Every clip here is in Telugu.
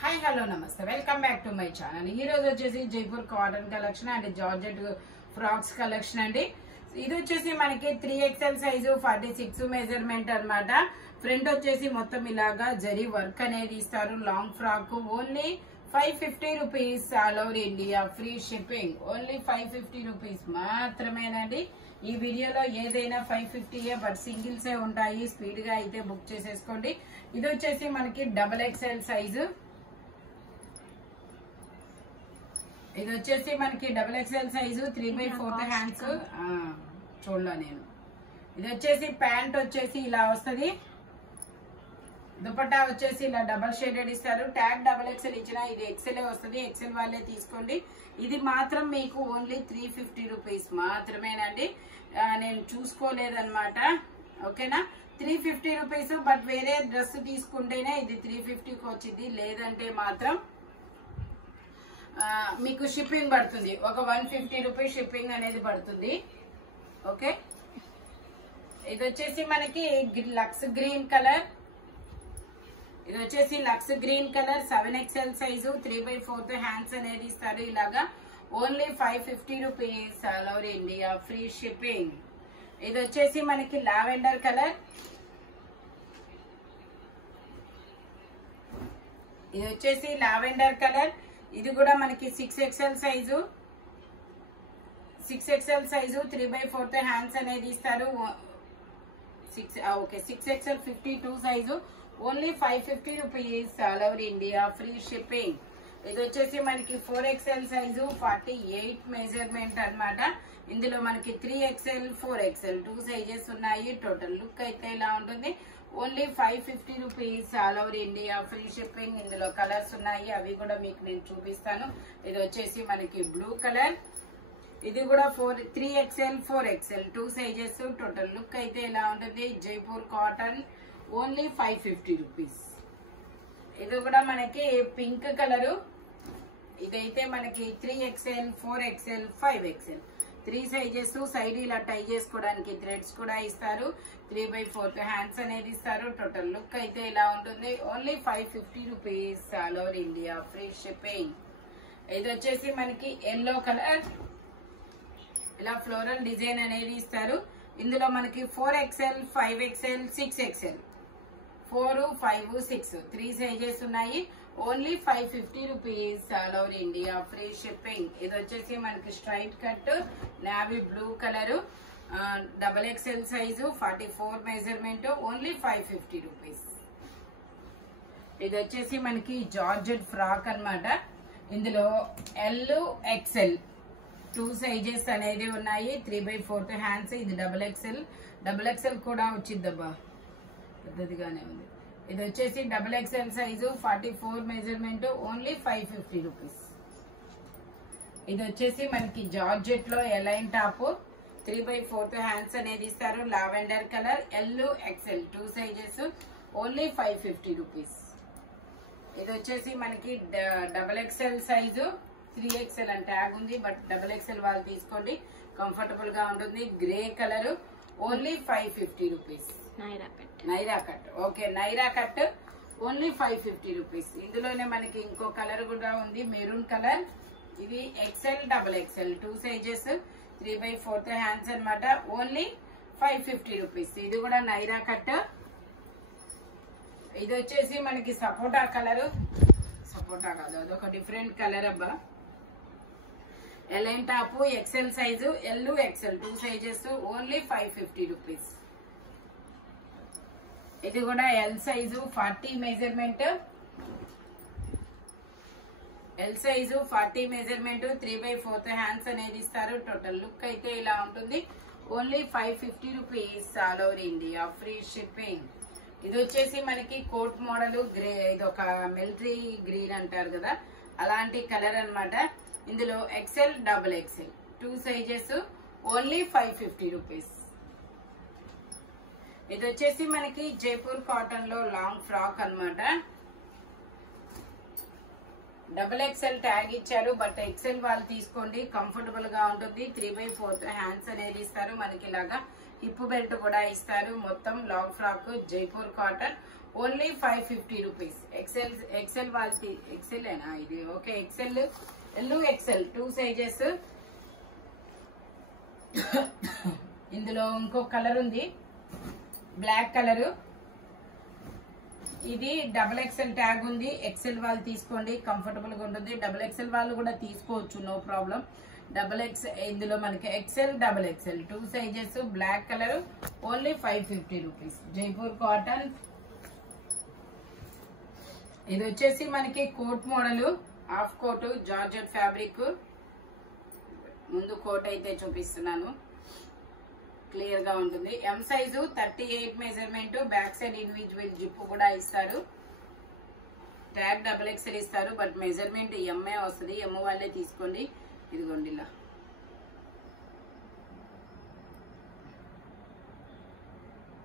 హాయ్ హలో నమస్తే welcome back to my channel. ఈ రోజు వచ్చేసి Jaipur cotton collection and georgette frocks collection అండి. ఇది వచ్చేసి మనకి 3XL సైజు 46 మెజర్మెంట్ అన్నమాట. ఫ్రంట్ వచ్చేసి మొత్తం ఇలాగా జరీ వర్క్ అనేది ఇస్తారు. Long frock only 550 rupees all over India, free shipping. Only 550 rupees మాత్రమేనండి. ఈ వీడియోలో ఏదైనా 550 బట్ సింగిల్సే ఉంటాయి. స్పీడ్ గా అయితే బుక్ చేసేసుకోండి. ఇది వచ్చేసి మనకి XXL సైజు. ఇది వచ్చేసి మనకి XXL సైజు 3/4 హ్యాండ్స్ చూడలా నేను. ఇది వచ్చేసి ప్యాంట్ వచ్చేసి ఇలా వస్తుంది. దుపట్టా వచ్చేసి ఇలా డబల్ షేడెడ్ ఇస్తారు. ట్యాగ్ XXL ఇచ్చిన ఇది XL వస్తుంది. XL వాళ్ళే తీసుకోండి. ఇది మాత్రం మీకు ఓన్లీ 350 రూపీస్ మాత్రమేనండి. నేను చూసుకోలేదన్నమాట. ఓకేనా, 350 రూపీస్. బట్ వేరే డ్రెస్ తీసుకుంటేనే ఇది 350కి వచ్చింది. లేదంటే మాత్రం మీకు షిప్పింగ్ పడుతుంది. ఒక 150 రూపీస్ షిప్పింగ్ అనేది పడుతుంది. ఓకే, ఇది వచ్చేసి మనకి లక్స్ గ్రీన్ కలర్. ఇది వచ్చేసి lux green colour 7XL size 3/4 hands అనేది ఇస్తారు. ఇలాగా only 550 rupees all over India, free shipping. ఇది వచ్చేసి మనకి లావెండర్ కలర్. ఇది వచ్చేసి లావెండర్ కలర్. ఇది కూడా మనకి 6XL సైజు 3/4 హ్యాండ్స్ అనేది ఇస్తారు. 6XL 52 size only 550 rupees all over India, free shipping. ఇది వచ్చేసి మనకి 4XL సైజు 48 మెజర్మెంట్ అన్నమాట. ఇందులో మనకి 3XL 4XL 2 సైజెస్ ఉన్నాయి. టోటల్ లుక్ అయితే ఇలా ఉంటుంది. Only 550 rupees all over India, free shipping. ఇందులో కలర్స్ ఉన్నాయి, అవి కూడా మీకు నేను చూపిస్తాను. ఇది వచ్చేసి మనకి బ్లూ కలర్. ఇది కూడా 3XL 4XL 2 sizes. Total look అయితే ఇలా ఉంటుంది. Jaipur cotton only 550 rupees. ఇది కూడా మనకి పింక్ కలరు. ఇదైతే మనకి 3XL 4XL 5XL 3 sizes. Side ఇలా టై చేసుకోవడానికి థ్రెడ్స్ కూడా ఇస్తారు. 3/4 హ్యాండ్స్ అనేది ఇస్తారు. టోటల్ లుక్ అయితే ఇలా ఉంటుంది. Only 550 rupees all over India, free shipping. ఇది వచ్చేసి మనకి ఎల్లో కలర్. ఇలా ఫ్లోరల్ డిజైన్ అనేది ఇస్తారు. ఇందులో మనకి 4XL 5XL 6XL 4 5 6 3 సైజెస్ ఉన్నాయి. Only 550 rupees all over India, free shipping. ఇది వచ్చేసి మనకి straight cut navy blue colour XXL size 44 measurement. Only 550 rupees. ఇది వచ్చేసి మనకి జార్జెట్ ఫ్రాక్ అన్నమాట. ఇందులో XL 2 సైజెస్ అనేది ఉన్నాయి. 3/4 హ్యాండ్స్. ఇది XXL కూడా వచ్చిద్దబ్బా, పెద్దదిగానే ఉంది. ఇది వచ్చేసి XXL size 44 measurement. Only 550 rupees. ఇది వచ్చేసి మనకి జార్జెట్ లో ఎలైన్ టాప్ 3/4 హ్యాండ్స్ అనేది ఇస్తారు. Lavender colour XL 2 sizes. Only 550 rupees. ఇది వచ్చేసి మనకి XXL సైజు 3XL అని ట్యాగ్ ఉంది, బట్ XXL వాళ్ళు తీసుకోండి, కంఫర్టబుల్ గా ఉంటుంది. Grey colour. Only 550 rupees. Naira cut. Okay, Naira cut only 550 rupees. ఇందులోనే మనకి ఇంకో కలర్ కూడా ఉంది, మెరూన్ కలర్. ఇది XL XXL 2 సైజెస్ 3/4 హ్యాండ్స్ అన్నమాట. Only 550 rupees. ఇది కూడా నైరా కట్. ఇది వచ్చేసి మనకి సపోటా కలర్. సపోటా కాదు, అదొక డిఫరెంట్ కలర్ అబ్బా. A line top XL size XL 2 sizes. Only 550 rupees. ఇది కూడా L size 40 measurement. L size 40 measurement. 3/4 hands అనేది ఇస్తారు. టోటల్ లుక్ అయితే ఇలా ఉంటుంది. Only 550 rupees all over India, free shipping. ఇది వచ్చేసి మనకి కోట్ మోడల్ గ్రే. ఇది ఒక మిలిటరీ గ్రీన్ అంటారు కదా, అలాంటి కలర్ అన్నమాట. ఇందులో XL XXL 2 sizes. Only 550 rupees. ఇది వచ్చేసి మనకి జైపూర్ కాటన్ లో లాంగ్ ఫ్రాక్ అన్నమాట. XXL ట్యాగ్ ఇచ్చారు, బట్ XL వాళ్ళు తీసుకోండి, కంఫర్టబుల్ గా ఉంటుంది. 3/4 హ్యాండ్స్ అనేది ఇస్తారు. మనకి ఇలాగా హిప్ బెల్ట్ కూడా ఇస్తారు. మొత్తం long frock Jaipur cotton. Only 550 rupees. XL వాళ్ళకి ఎక్సెల్ ఏనా ఇది? Okay, XL, L XL 2 sizes. ఇందులో ఇంకో కలర్ ఉంది, బ్లాక్ కలర్. ఇది డబుల్ ఎక్సెల్ ట్యాగ్ ఉంది. ఎక్సెల్ వాళ్ళు తీసుకోండి, కంఫర్టబుల్ గా ఉంటుంది. డబుల్ ఎక్సెల్ వాళ్ళు కూడా తీసుకోవచ్చు, నో ప్రాబ్లం. ఇందులో మనకి XL, double XL 2 sizes, black colour, only 550 rupees. Jaipur cotton. ఇది వచ్చేసి మనకి coat model, half coat, georgette fabric. ముందు కోట్ అయితే చూపిస్తున్నాను, క్లియర్ గా ఉంటుంది. M size 38 measurement. Back side individual zip కూడా ఇస్తారు. ట్యాగ్ డబుల్ ఎక్సెల్ ఇస్తారు, బట్ మెజర్మెంట్ ఎంఏ వస్తుంది. ఎమ్ వాళ్ళే తీసుకోండి. ఇదిగోండి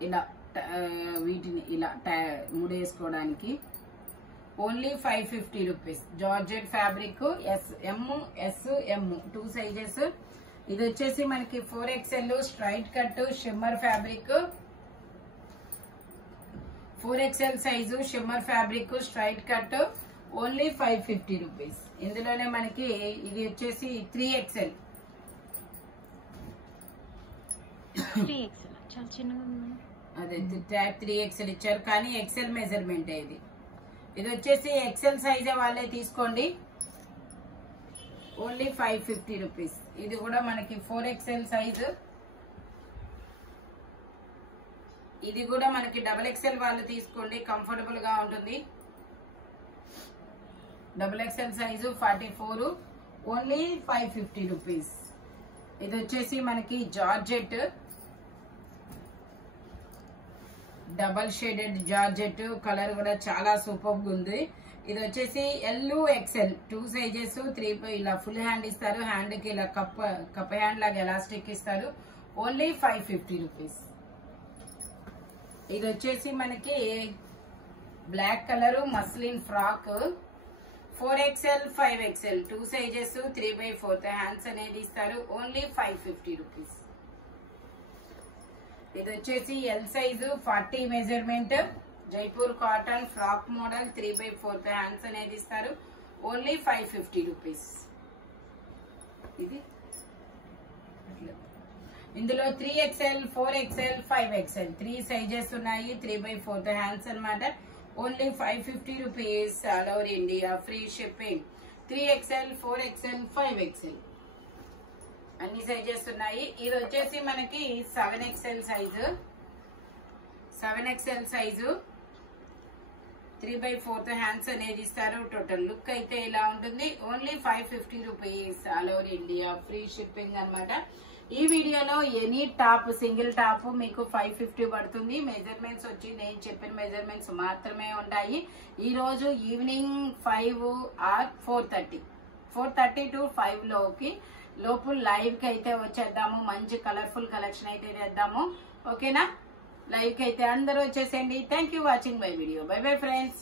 ఇలా వీటిని ఇలా ముడేసుకోవడానికి only 550 rupees. Georgette fabric, M 2 sizes. ఇది వచ్చేసి మనకి 4XL straight cut shimmer fabric. 4XL size shimmer fabric straight cut, only 550 rupees. ఇందులోనే మనకి ఇది వచ్చేసి 3XL. అదే ట్యాగ్ 3XL ఇచ్చారు, కానీ ఎక్సెల్ మెజర్మెంట్ ఇది. ఇది వచ్చేసి ఎక్సెల్ సైజే వాళ్ళే తీసుకోండి, ఓన్లీ 550 రూపీస్. ఇది కూడా మనకి 4XL సైజు. ఇది కూడా మనకి డబుల్ ఎక్సెల్ వాళ్ళు తీసుకోండి, కంఫర్టబుల్ గా ఉంటుంది. Double XL size 44, only 550 rupees. ఇది వచ్చేసి మనకి georgette, double shaded georgette. Colour కూడా చాలా సూపర్ ఉంది. ఇది వచ్చేసి ఎల్ ఎక్సెల్ 2 సైజెస్. 3 ఇలా ఫుల్ హ్యాండ్ ఇస్తారు, హ్యాండ్ కి ఇలా కప్ హ్యాండ్ లాగా ఎలాస్టిక్ ఇస్తారు, ఓన్లీ 550 రూపీస్. ఇది వచ్చేసి మనకి black colour muslin frock. 4XL 5XL 2 sizes, 3/4 hands అనేది ఇస్తారు, ఓన్లీ 550 రూపీస్. ఇది వచ్చేసి L size 40 measurement. Jaipur cotton frock model, 3/4 hands అనేది ఇస్తారు, ఓన్లీ 550 రూపీస్. ఇది ఇందులో 3XL 4XL 5XL 3 సైజెస్ ఉన్నాయి, 3/4 హ్యాండ్స్ అన్నమాట, only 550 rupees. All over India free shipping. 3XL 4XL 5XL అన్ని సైజెస్ ఉన్నాయి. ఇది వచ్చేసి మనకి 7XL size. 7XL size 3/4 hands అనేది ఇస్తారు. టోటల్ లుక్ అయితే ఇలా ఉంటుంది, only 550 rupees. All over India free shipping అన్నమాట. ఈ వీడియోలో ఎనీ టాప్, సింగిల్ టాప్ మీకు 550 పడుతుంది. మెజర్మెంట్స్ వచ్చి నేను చెప్పిన మెజర్మెంట్స్ మాత్రమే ఉంటాయి. ఈ రోజు ఈవినింగ్ 5 or 4:30 to 5 లోపు లైవ్ కి అయితే వచ్చేద్దాము. మంచి కలర్ఫుల్ కలెక్షన్ అయితే చేద్దాము, ఓకేనా? లైవ్ కి అయితే అందరూ వచ్చేసేయండి. Thank you watching my video. By bye friends.